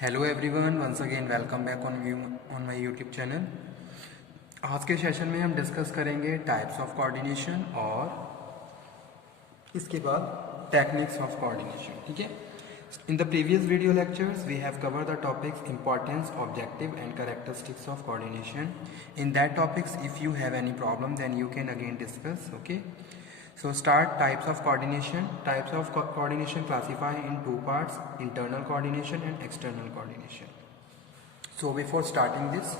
Hello everyone, once again welcome back on my YouTube channel. आज के session में हम डिस्कस करेंगे टाइप्स ऑफ कोऑर्डिनेशन और इसके बाद टेक्निक्स ऑफ कोऑर्डिनेशन। ठीक है, in the previous video lectures we have covered the topics importance, objective and characteristics of coordination. In that topics if you have any problem then you can again discuss. Okay, so start types of coordination. Types of coordination classify in two parts: internal coordination and external coordination. So before starting this,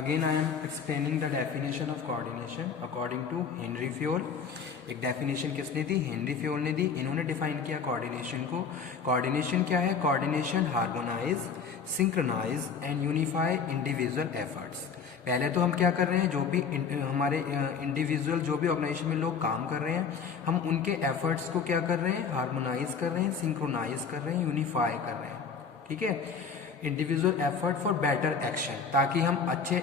again I am explaining the definition of coordination according to Henry Fayol. एक definition किसने दी? Henry Fayol ने दी। इन्होंने define किया coordination को। Coordination क्या है? Coordination harmonize, synchronize and unify individual efforts. पहले तो हम क्या कर रहे हैं, जो भी हमारे इंडिविजुअल जो भी ऑर्गेनाइजेशन में लोग काम कर रहे हैं, हम उनके एफर्ट्स को क्या कर रहे हैं? हार्मोनाइज कर रहे हैं, सिंक्रोनाइज कर रहे हैं, यूनिफाई कर रहे हैं। ठीक है, individual effort for better action, ताकि हम अच्छे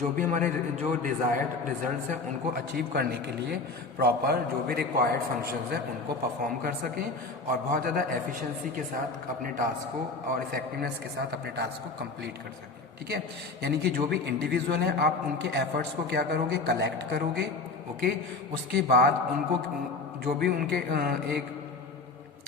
जो भी हमारे जो डिज़ायर्ड रिजल्ट्स हैं उनको अचीव करने के लिए प्रॉपर जो भी रिक्वायर्ड फंक्शंस हैं उनको परफॉर्म कर सकें और बहुत ज़्यादा एफिशिएंसी के साथ अपने टास्क को और इफेक्टिवनेस के साथ अपने टास्क को कंप्लीट कर सकें। ठीक है, यानी कि जो भी इंडिविजुअल हैं आप उनके एफर्ट्स को क्या करोगे? कलेक्ट करोगे। ओके, उसके बाद उनको जो भी उनके एक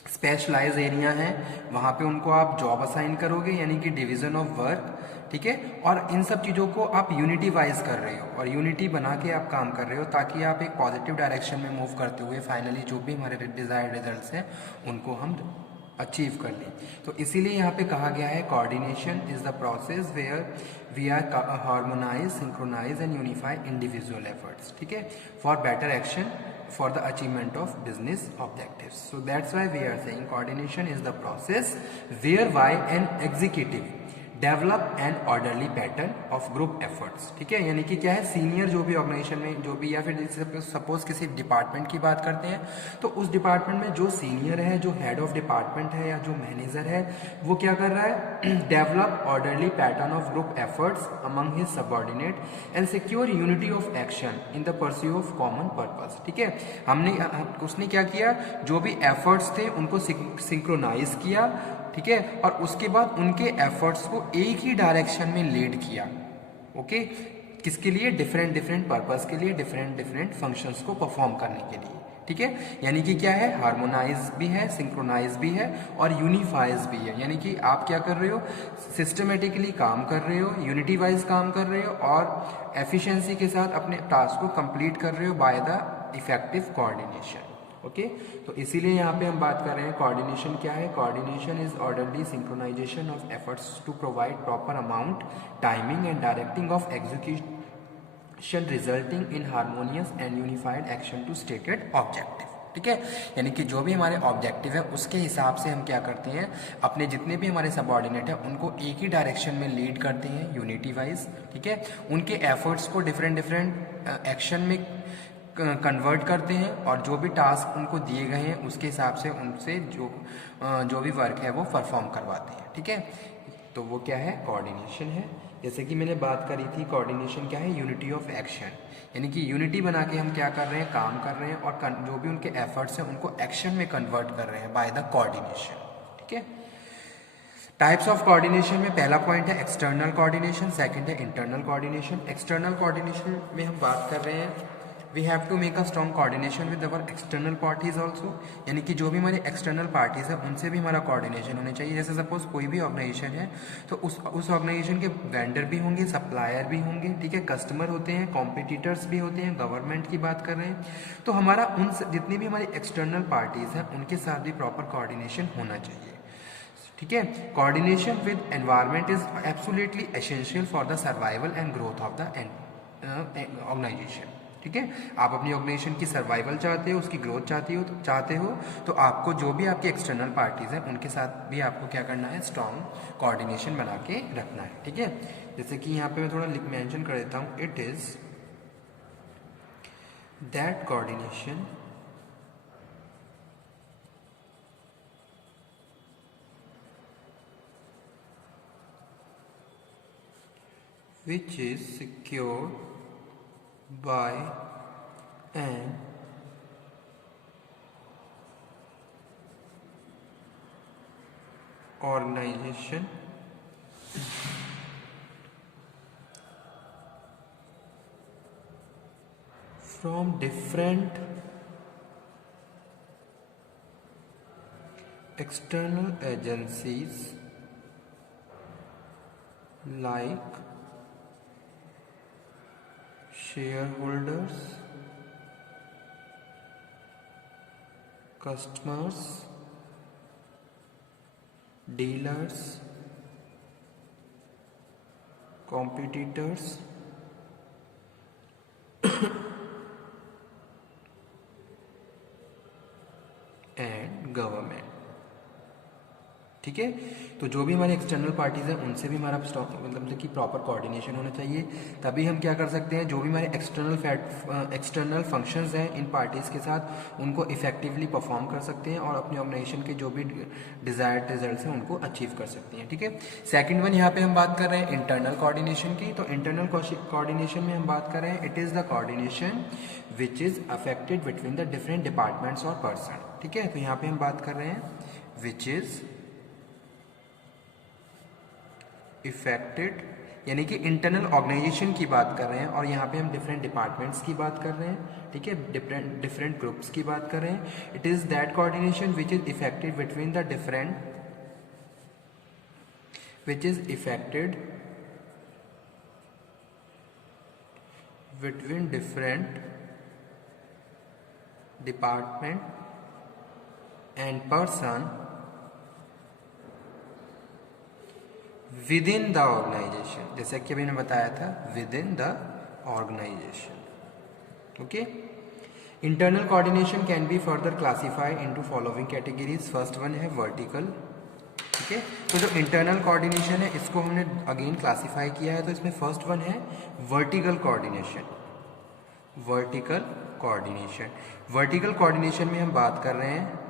स्पेशलाइज एरिया है वहाँ पे उनको आप जॉब असाइन करोगे, यानी कि डिवीजन ऑफ वर्क। ठीक है, और इन सब चीज़ों को आप यूनिटी वाइज कर रहे हो और यूनिटी बना के आप काम कर रहे हो ताकि आप एक पॉजिटिव डायरेक्शन में मूव करते हुए फाइनली जो भी हमारे डिजायर्ड रिजल्ट्स हैं उनको हम अचीव कर लें। तो इसीलिए यहाँ पे कहा गया है coordination is the process where we are harmonize, synchronize and unify individual efforts. ठीक है, for better action for the achievement of business objectives. So that's why we are saying coordination is the process whereby an executive develop an orderly pattern of group efforts. ठीक है, यानी कि क्या है, senior जो भी ऑर्गेनाइजेशन में जो भी, या फिर सपोज किसी डिपार्टमेंट की बात करते हैं तो उस डिपार्टमेंट में जो सीनियर है, जो हेड ऑफ डिपार्टमेंट है या जो मैनेजर है, वो क्या कर रहा है? Develop orderly pattern of group efforts among his subordinate and secure unity of action in the pursue of common purpose. ठीक है, उसने क्या किया? जो भी एफर्ट्स थे उनको सिंक्रोनाइज किया। ठीक है, और उसके बाद उनके एफर्ट्स को एक ही डायरेक्शन में लीड किया। ओके, किसके लिए? डिफरेंट डिफरेंट पर्पस के लिए, डिफरेंट डिफरेंट फंक्शंस को परफॉर्म करने के लिए। ठीक है, यानी कि क्या है? हार्मोनाइज भी है, सिंक्रोनाइज भी है और यूनिफाइज भी है। यानी कि आप क्या कर रहे हो? सिस्टमेटिकली काम कर रहे हो, यूनिटी वाइज काम कर रहे हो और एफिशिएंसी के साथ अपने टास्क को कंप्लीट कर रहे हो by the effective coordination. Okay, तो इसीलिए यहाँ पे हम बात कर रहे हैं कोऑर्डिनेशन क्या है? Coordination is orderly synchronization of efforts to provide proper amount, timing and directing of execution resulting in harmonious and unified action to stated objective. ठीक है, यानी कि जो भी हमारे ऑब्जेक्टिव है उसके हिसाब से हम क्या करते हैं, अपने जितने भी हमारे सबऑर्डिनेट हैं उनको एक ही डायरेक्शन में लीड करते हैं यूनिटी वाइज। ठीक है, उनके एफर्ट्स को डिफरेंट डिफरेंट एक्शन में कन्वर्ट करते हैं और जो भी टास्क उनको दिए गए हैं उसके हिसाब से उनसे जो भी वर्क है वो परफॉर्म करवाते हैं। ठीक है, तो वो क्या है? कोऑर्डिनेशन है। जैसे कि मैंने बात करी थी, कोऑर्डिनेशन क्या है? यूनिटी ऑफ एक्शन, यानी कि यूनिटी बना के हम क्या कर रहे हैं? काम कर रहे हैं और जो भी उनके एफर्ट्स हैं उनको एक्शन में कन्वर्ट कर रहे हैं बाय द कोऑर्डिनेशन। ठीक है, टाइप्स ऑफ कोऑर्डिनेशन में पहला पॉइंट है एक्सटर्नल कोऑर्डिनेशन, सेकंड है इंटरनल कोऑर्डिनेशन। एक्सटर्नल कोऑर्डिनेशन में हम बात कर रहे हैं we have to make a strong coordination with our external parties also, यानी कि जो भी हमारे एक्सटर्नल पार्टीज है उनसे भी हमारा कोऑर्डिनेशन होना चाहिए। जैसे सपोज कोई भी ऑर्गेनाइजेशन है तो उस ऑर्गेनाइजेशन के वेंडर भी होंगे, सप्लायर भी होंगे, ठीक है, कस्टमर होते हैं, कॉम्पिटिटर्स भी होते हैं, गवर्नमेंट की बात कर रहे हैं, तो हमारा उन जितनी भी हमारी एक्सटर्नल पार्टीज हैं उनके साथ भी प्रॉपर कोऑर्डिनेशन होना चाहिए। ठीक है, coordination with environment is absolutely essential for the survival and growth of the organization. ठीक है, आप अपनी ऑर्गेनाइजेशन की सर्वाइवल चाहते हो, उसकी ग्रोथ चाहते हो तो आपको जो भी आपकी एक्सटर्नल पार्टीज हैं उनके साथ भी आपको क्या करना है? स्ट्रॉन्ग कोऑर्डिनेशन बना के रखना है। ठीक है, जैसे कि यहाँ पे मैं थोड़ा मेंशन कर देता हूँ, it is that coordination which is secured by an organization from different external agencies like shareholders, customers, dealers, competitors, and government. ठीक है, तो जो भी हमारे एक्सटर्नल पार्टीज हैं उनसे भी हमारा मतलब कि प्रॉपर कोऑर्डिनेशन होना चाहिए, तभी हम क्या कर सकते हैं, जो भी हमारे एक्सटर्नल फंक्शंस हैं इन पार्टीज़ के साथ उनको इफेक्टिवली परफॉर्म कर सकते हैं और अपने ऑर्गेनाइजेशन के जो भी डिजायर्ड रिजल्ट्स हैं उनको अचीव कर सकते हैं। ठीक है, सेकंड वन यहाँ पे हम बात कर रहे हैं इंटरनल कोऑर्डिनेशन की। तो इंटरनल कोऑर्डिनेशन में हम बात कर रहे हैं it is the coordination which is affected between the different departments और पर्सन। ठीक है, तो यहाँ पे हम बात कर रहे हैं विच इज़ इफेक्टेड, यानी कि इंटरनल ऑर्गेनाइजेशन की बात कर रहे हैं और यहाँ पे हम डिफरेंट डिपार्टमेंट्स की बात कर रहे हैं। ठीक है, डिफरेंट ग्रुप्स की बात कर रहे हैं। It is that coordination which is effected between the different department and person within the organization, जैसा कि अभी मैंने बताया था within the organization. Okay, internal coordination can be further classified into following categories. First one है vertical. ठीक है, तो जो इंटरनल कोऑर्डिनेशन है इसको हमने अगेन क्लासिफाई किया है, तो इसमें फर्स्ट वन है वर्टिकल कोऑर्डिनेशन। वर्टिकल कोऑर्डिनेशन में हम बात कर रहे हैं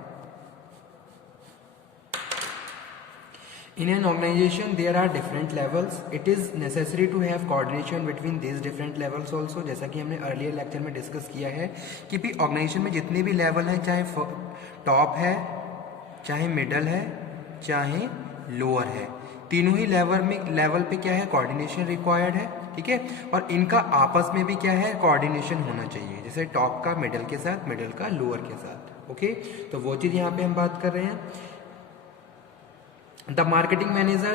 in an organization there are different levels. It is necessary to have coordination between these different levels also. जैसा कि हमने अर्लियर लेक्चर में डिस्कस किया है कि भी ऑर्गेनाइजेशन में जितने भी लेवल हैं, चाहे टॉप है, चाहे मिडल है, चाहे लोअर है, तीनों ही लेवल पे क्या है, कोऑर्डिनेशन रिक्वायर्ड है। ठीक है, और इनका आपस में भी क्या है, कोऑर्डिनेशन होना चाहिए, जैसे टॉप का मिडल के साथ, मिडल का लोअर के साथ। ओके, तो वो चीज़ यहाँ पे हम बात कर रहे हैं। The marketing manager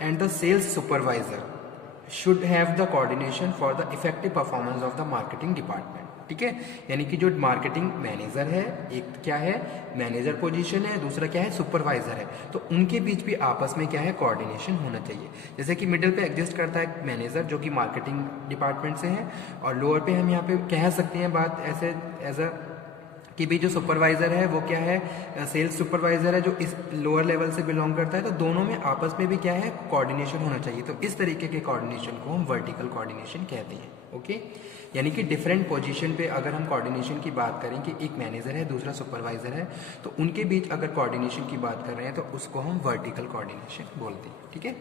and the sales supervisor should have the coordination for the effective performance of the marketing department. ठीक है, यानी कि जो मार्केटिंग मैनेजर है, एक क्या है मैनेजर पोजीशन है, दूसरा क्या है सुपरवाइजर है, तो उनके बीच भी आपस में क्या है कोऑर्डिनेशन होना चाहिए। जैसे कि मिडिल पे एग्जिस्ट करता है मैनेजर जो कि मार्केटिंग डिपार्टमेंट से है, और लोअर पे हम यहाँ पे कह सकते हैं बात ऐसे एज अ कि भी जो सुपरवाइजर है वो क्या है, सेल्स सुपरवाइजर है जो इस लोअर लेवल से बिलोंग करता है, तो दोनों में आपस में भी क्या है कोऑर्डिनेशन होना चाहिए। तो इस तरीके के कोऑर्डिनेशन को हम वर्टिकल कोऑर्डिनेशन कहते हैं। ओके, यानी कि डिफरेंट पोजीशन पे अगर हम कोऑर्डिनेशन की बात करें कि एक मैनेजर है, दूसरा सुपरवाइजर है, तो उनके बीच अगर कोऑर्डिनेशन की बात कर रहे हैं तो उसको हम वर्टिकल कोऑर्डिनेशन बोलते हैं। ठीक है,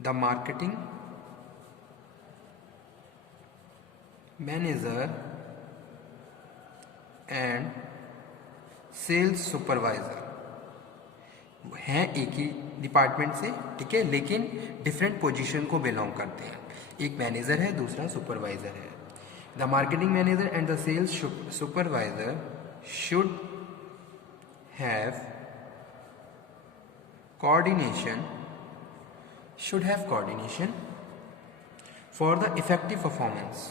the marketing manager and sales supervisor हैं एक ही डिपार्टमेंट से। ठीक है, लेकिन डिफरेंट पोजीशन को बिलोंग करते हैं, एक मैनेजर है, दूसरा सुपरवाइजर है। The marketing manager and the sales supervisor should have coordination for the effective performance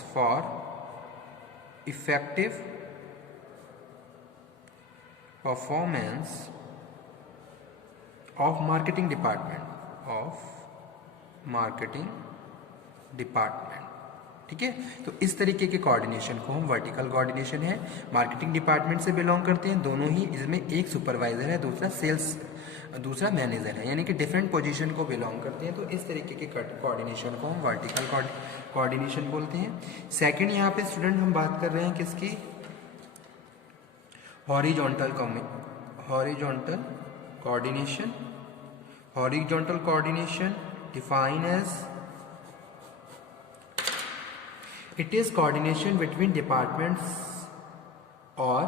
of marketing department। ठीक है, तो इस तरीके के कोऑर्डिनेशन को हम वर्टिकल कोऑर्डिनेशन है, मार्केटिंग डिपार्टमेंट से बिलोंग करते हैं दोनों ही, इसमें एक सुपरवाइजर है, दूसरा मैनेजर है, यानी कि डिफरेंट पोजीशन को बिलोंग करते हैं, तो इस तरीके के कोऑर्डिनेशन को हम वर्टिकल कोऑर्डिनेशन बोलते हैं। सेकंड यहाँ पे स्टूडेंट हम बात कर रहे हैं किसकी, horizontal coordination. Horizontal coordination define as it is coordination between departments और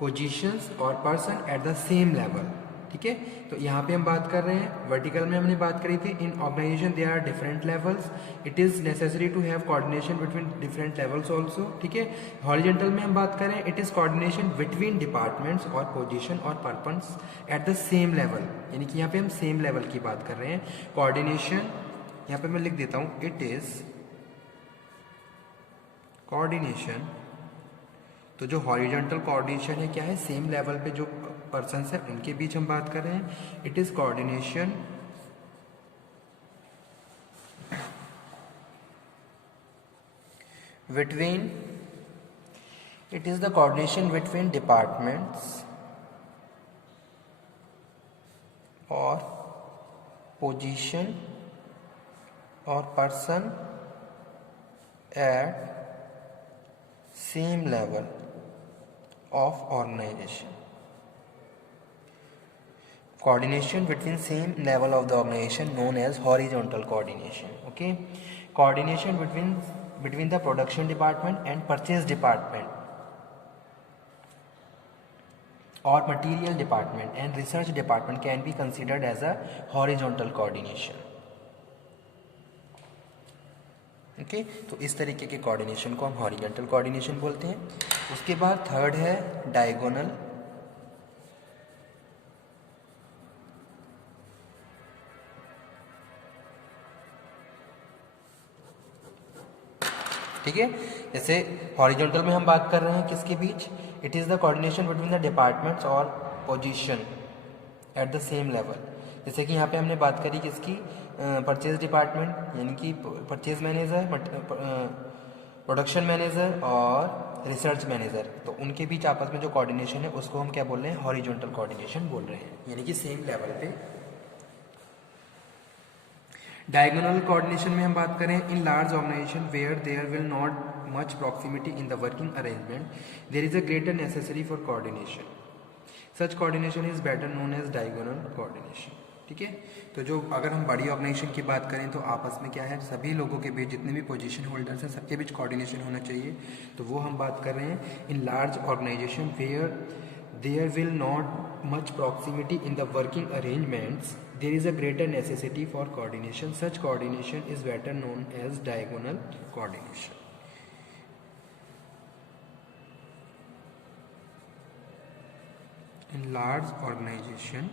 पोजीशंस और person at the same level. ठीक है, तो यहाँ पे हम बात कर रहे हैं वर्टिकल में हमने बात करी थी in organisation there are different levels, it is necessary to have coordination between different levels also. ठीक है, हॉरिजॉन्टल में हम बात करें it is coordination between departments और पोजीशन और persons at the same level, यानी कि यहाँ पे हम सेम लेवल की बात कर रहे हैं। कोऑर्डिनेशन यहाँ पे मैं लिख देता हूँ, इट इज कोऑर्डिनेशन, तो जो हॉरिजॉन्टल कोऑर्डिनेशन है क्या है, सेम लेवल पे जो पर्सन्स है उनके बीच हम बात कर रहे हैं। It is coordination between, it is the coordination between departments और पोजीशन और person eight same level of organization. Coordination between same level of the organization known as horizontal coordination. Okay, coordination between the production department and purchase department or material department and research department can be considered as a horizontal coordination. Okay तो इस तरीके के coordination को हम horizontal coordination बोलते हैं। उसके बाद थर्ड है डायगोनल। ठीक है, जैसे हॉरिजॉन्टल में हम बात कर रहे हैं किसके बीच, it is the coordination between the departments और position at the same level. जैसे कि यहाँ पे हमने बात करी किसकी, परचेज डिपार्टमेंट यानी कि परचेज मैनेजर, प्रोडक्शन मैनेजर और रिसर्च मैनेजर, तो उनके बीच आपस में जो कोऑर्डिनेशन है उसको हम क्या बोल रहे हैं, हॉरिजॉन्टल कोऑर्डिनेशन बोल रहे हैं, यानी कि सेम लेवल पे। डायगोनल कोऑर्डिनेशन में हम बात करें in large organization where there will not much proximity in the working arrangement there is a greater necessary for coordination, such coordination is better known as diagonal coordination. ठीक है, तो जो अगर हम बड़ी ऑर्गेनाइजेशन की बात करें तो आपस में क्या है, सभी लोगों के बीच जितने भी पोजीशन होल्डर्स हैं सबके बीच कोऑर्डिनेशन होना चाहिए, तो वो हम बात कर रहे हैं in large organization where there will not much proximity in the working arrangements there is a greater necessity for coordination, such coordination is better known as diagonal coordination. In large organization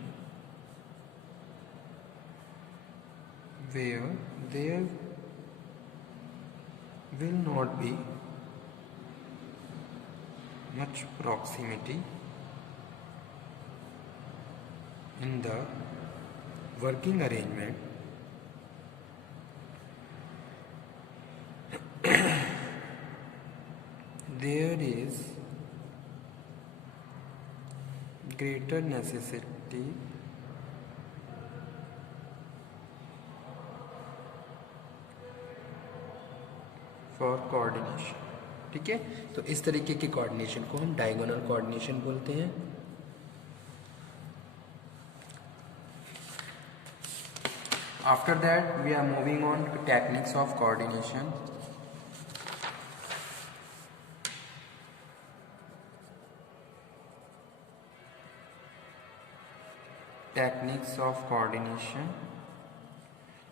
where there will not be much proximity in the working arrangement, there is greater necessity for coordination. ठीक है, तो इस तरीके के coordination को हम diagonal coordination बोलते हैं। After that we are moving on to techniques of coordination. Techniques of coordination,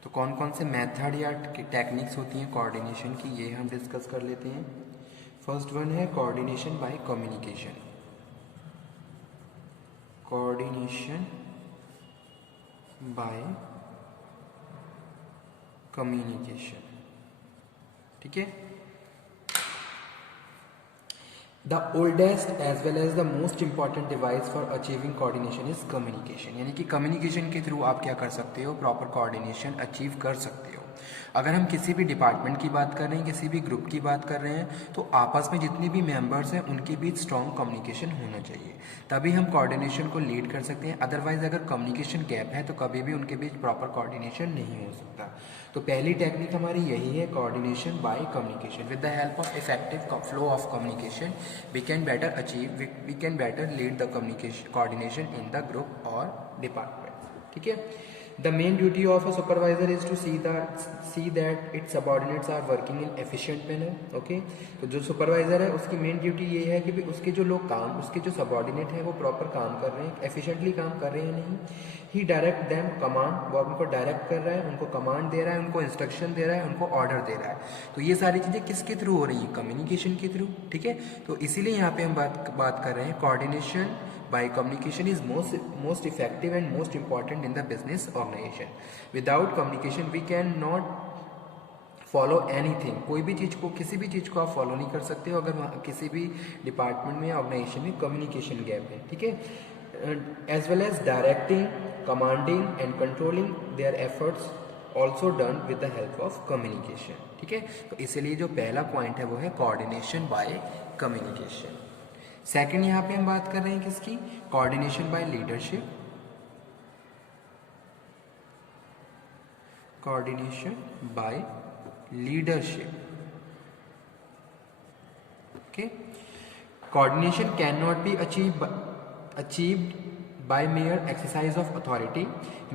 तो कौन कौन से मेथड या टेक्निक्स होती हैं कोऑर्डिनेशन की, ये हम डिस्कस कर लेते हैं। फर्स्ट वन है coordination by communication. Coordination by communication. ठीक है, the oldest as well as the most important device for achieving coordination is communication, यानी कि कम्युनिकेशन के थ्रू आप क्या कर सकते हो, प्रॉपर कोऑर्डिनेशन अचीव कर सकते हो। अगर हम किसी भी डिपार्टमेंट की बात कर रहे हैं, किसी भी ग्रुप की बात कर रहे हैं, तो आपस में जितने भी मेंबर्स हैं उनके बीच स्ट्रॉन्ग कम्युनिकेशन होना चाहिए, तभी हम कोऑर्डिनेशन को लीड कर सकते हैं। अदरवाइज अगर कम्युनिकेशन गैप है तो कभी भी उनके बीच प्रॉपर कोऑर्डिनेशन नहीं हो सकता। तो पहली टेक्निक हमारी यही है, coordination by communication. With the help of effective flow of communication we can better achieve, we can better lead the communication coordination in the group और डिपार्टमेंट। ठीक है, The main duty of a supervisor is to see that its subordinates are working in efficient manner. Okay, तो जो supervisor है उसकी main duty ये है कि उसके जो लोग काम, उसके जो सबॉर्डिनेट हैं वो प्रॉपर काम कर रहे हैं, एफिशिएंटली काम कर रहे हैं नहीं. ही डायरेक्ट देम कमांड, वो उनको डायरेक्ट कर रहा है, उनको कमांड दे रहा है, उनको इंस्ट्रक्शन दे रहा है, उनको ऑर्डर दे रहा है. तो ये सारी चीज़ें किसके थ्रू हो रही हैं? कम्युनिकेशन के थ्रू. ठीक है, तो इसीलिए यहाँ पे हम बात कर रहे हैं coordination by communication is most effective and most important in the business organization. Without communication we cannot follow anything. कोई भी चीज़ को, किसी भी चीज़ को आप फॉलो नहीं कर सकते हो अगर किसी भी डिपार्टमेंट में या ऑर्गेनाइजेशन में कम्युनिकेशन गैप है. ठीक है, as well as directing, commanding and controlling their efforts also done with the help of communication. ठीक है, तो इसीलिए जो पहला पॉइंट है वो है कोऑर्डिनेशन बाय कम्युनिकेशन. सेकंड यहाँ पे हम बात कर रहे हैं किसकी? Coordination by leadership. Coordination by leadership. Okay, coordination can not be achieved by mere exercise of authority.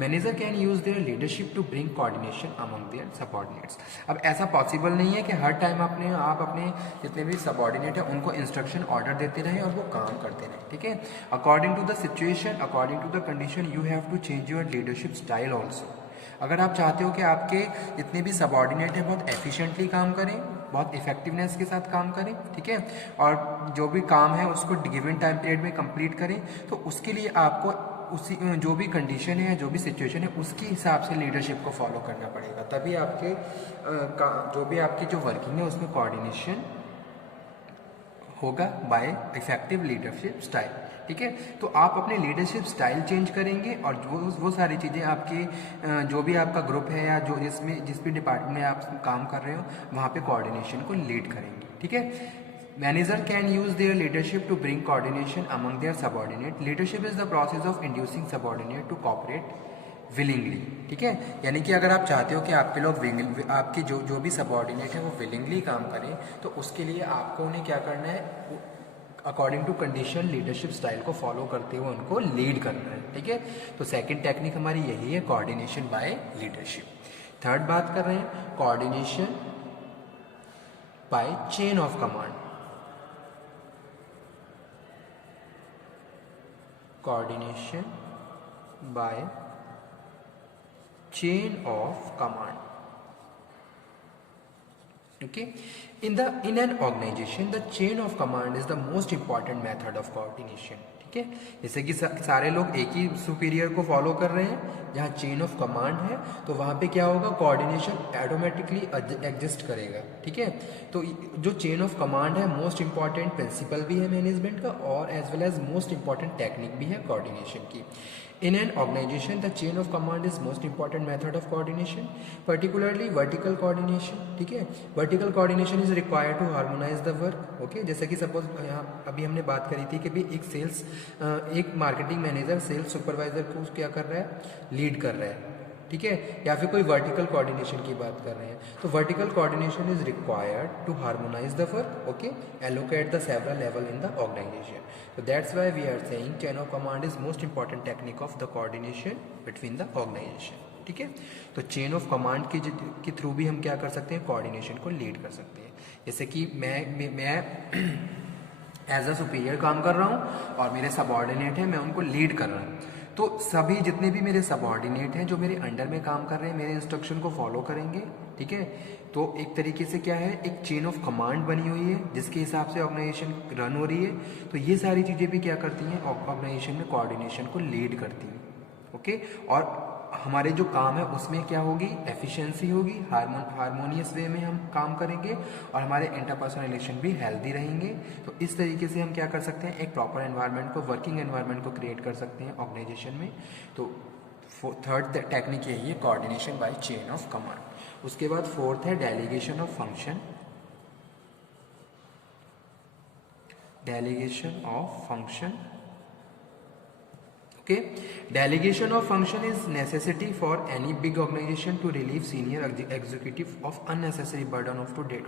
Manager can use their leadership to bring coordination among their subordinates. अब ऐसा पॉसिबल नहीं है कि हर टाइम आप अपने जितने भी सबॉर्डिनेट है उनको इंस्ट्रक्शन ऑर्डर देते रहें और वो काम करते रहें. ठीक है, according to the situation, according to the condition you have to change your leadership style also. अगर आप चाहते हो कि आपके जितने भी सबॉर्डिनेट हैं बहुत एफिशिएंटली काम करें, बहुत इफेक्टिवनेस के साथ काम करें, ठीक है, और जो भी काम है उसको गिवन टाइम पीरियड में कंप्लीट करें, तो उसके लिए आपको उसी जो भी कंडीशन है, जो भी सिचुएशन है, उसके हिसाब से लीडरशिप को फॉलो करना पड़ेगा. तभी आपके जो भी आपकी जो वर्किंग है उसमें कोऑर्डिनेशन होगा बाय इफेक्टिव लीडरशिप स्टाइल. ठीक है, तो आप अपने लीडरशिप स्टाइल चेंज करेंगे और वो सारी चीज़ें आपके जो भी आपका ग्रुप है या जो जिस भी डिपार्टमेंट में आप काम कर रहे हो वहाँ पे कोऑर्डिनेशन को लीड करेंगे. ठीक है, manager can use their leadership to bring coordination among their subordinate. Leadership is the process of inducing subordinate to cooperate willingly. ठीक है, यानी कि अगर आप चाहते हो कि आपके लोग आपके जो भी सबॉर्डिनेट है वो विलिंगली काम करें, तो उसके लिए आपको उन्हें क्या करना है? According to condition leadership style को फॉलो करते हुए उनको लीड करना है. ठीक है, तो सेकंड टेक्निक हमारी यही है, कोऑर्डिनेशन बाय लीडरशिप. थर्ड बात कर रहे हैं coordination by chain of command. Coordination by chain of command. Okay, in an organization the chain of command is the most important method of coordination. ठीक है, जैसे कि सारे लोग एक ही सुपीरियर को फॉलो कर रहे हैं, जहाँ चेन ऑफ कमांड है तो वहाँ पे क्या होगा? कोऑर्डिनेशन ऑटोमेटिकली एग्जिस्ट करेगा. ठीक है, तो जो चेन ऑफ कमांड है मोस्ट इंपॉर्टेंट प्रिंसिपल भी है मैनेजमेंट का और as well as most important technique भी है कोऑर्डिनेशन की. In an organization, the chain of command is most important method of coordination, particularly vertical coordination. ठीक है, vertical coordination is required to harmonize the work. Okay, जैसे कि suppose यहाँ अभी हमने बात करी थी कि भी एक मार्केटिंग मैनेजर सेल्स सुपरवाइजर को क्या कर रहा है? लीड कर रहा है. ठीक है, या फिर कोई वर्टिकल कोऑर्डिनेशन की बात कर रहे हैं, तो vertical coordination is required to harmonize the work. Okay, allocate the several level in the organization. So that's why we are saying chain of command is most important technique of the coordination between the organization. ठीक है, तो chain of command के through भी हम क्या कर सकते हैं? कोऑर्डिनेशन को लीड कर सकते हैं. जैसे कि मैं एज अ सुपीरियर काम कर रहा हूँ और मेरे सबऑर्डिनेट हैं, मैं उनको लीड कर रहा हूँ, तो सभी जितने भी मेरे सबऑर्डिनेट हैं जो मेरे अंडर में काम कर रहे हैं मेरे इंस्ट्रक्शन को फॉलो करेंगे. ठीक है, तो एक तरीके से क्या है? एक चेन ऑफ कमांड बनी हुई है जिसके हिसाब से ऑर्गेनाइजेशन रन हो रही है. तो ये सारी चीज़ें भी क्या करती हैं? ऑर्गेनाइजेशन में कोऑर्डिनेशन को लीड करती हैं. ओके, और हमारे जो काम है उसमें क्या होगी? एफिशिएंसी होगी, हारमोनियस वे में हम काम करेंगे और हमारे इंटरपर्सनल रिलेशन भी हेल्दी रहेंगे. तो इस तरीके से हम क्या कर सकते हैं? एक प्रॉपर एनवायरनमेंट को, वर्किंग एनवायरनमेंट को क्रिएट कर सकते हैं ऑर्गेनाइजेशन में. तो थर्ड टेक्निक यही है, coordination by chain of command. उसके बाद फोर्थ है delegation of function. Delegation of function. Okay, delegation of function is necessity for any big organization to relieve senior executive of unnecessary burden of to day,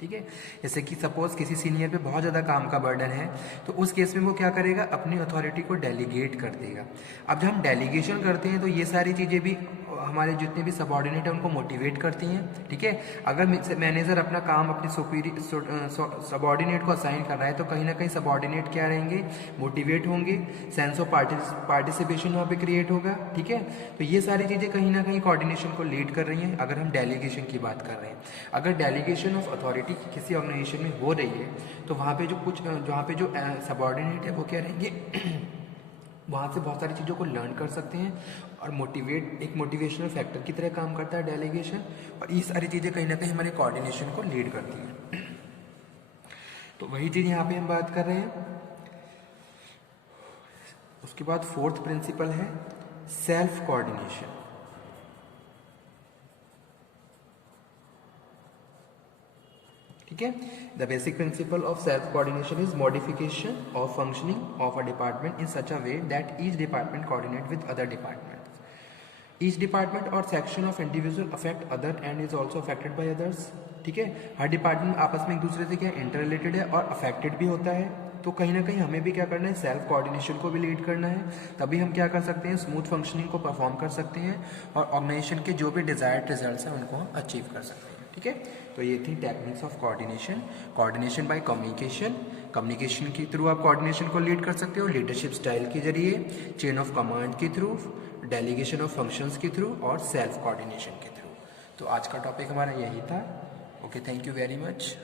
ठीक है। जैसे कि suppose किसी senior पे बहुत ज़्यादा काम का बर्डन है, तो उस केस में वो क्या करेगा, अपनी अथॉरिटी को डेलीगेट कर देगा। अब जब हम डेलीगेशन करते हैं तो ये सारी चीज़ें भी हमारे जितने भी सबऑर्डिनेट हैं उनको मोटिवेट करती हैं, ठीक है। अगर मैनेजर अपना काम अपने सबऑर्डिनेट को असाइन कर रहा है तो कहीं ना कहीं सबऑर्डिनेट क्या रहेंगे, मोटिवेट होंगे, सेंस ऑफ पार्टिसिपेशन वहाँ पे क्रिएट होगा, ठीक है। तो ये सारी चीज़ें कहीं ना कहीं कोऑर्डिनेशन को लीड कर रही हैं अगर हम डेलीगेशन की बात कर रहे हैं। अगर डेलीगेशन ऑफ अथॉरिटी किसी ऑर्गेनाइजेशन में हो रही है तो वहाँ पे जो सबऑर्डिनेट है वो क्या रहेंगे वहाँ से बहुत सारी चीज़ों को लर्न कर सकते हैं और एक मोटिवेशनल फैक्टर की तरह काम करता है डेलीगेशन, और ये सारी चीज़ें कहीं ना कहीं हमारे कोऑर्डिनेशन को लीड करती हैं। तो वही चीज़ यहाँ पे हम बात कर रहे हैं। उसके बाद फोर्थ प्रिंसिपल है सेल्फ कोऑर्डिनेशन। ठीक है, the basic principle of self coordination is modification of functioning of a department in such a way that each department coordinate with other department. Each department और section of individual affect other and is also affected by others. ठीक है, हर department आपस में एक दूसरे से क्या inter related है और अफेक्टेड भी होता है। तो कहीं ना कहीं हमें भी क्या करना है, सेल्फ कोऑर्डिनेशन को भी लीड करना है, तभी हम क्या कर सकते हैं, स्मूथ फंक्शनिंग को परफॉर्म कर सकते हैं और ऑर्गेनाइजेशन के जो भी डिजायर्ड रिजल्ट्स हैं उनको हम अचीव कर सकते हैं। ठीक है, तो ये थी techniques of coordination. Coordination by communication, communication के थ्रू आप कोऑर्डिनेशन को लीड कर सकते हो, लीडरशिप स्टाइल के जरिए, चेन ऑफ कमांड के थ्रू, डेलीगेशन ऑफ फंक्शंस के थ्रू और सेल्फ कोऑर्डिनेशन के थ्रू। तो आज का टॉपिक हमारा यही था। Okay, thank you very much.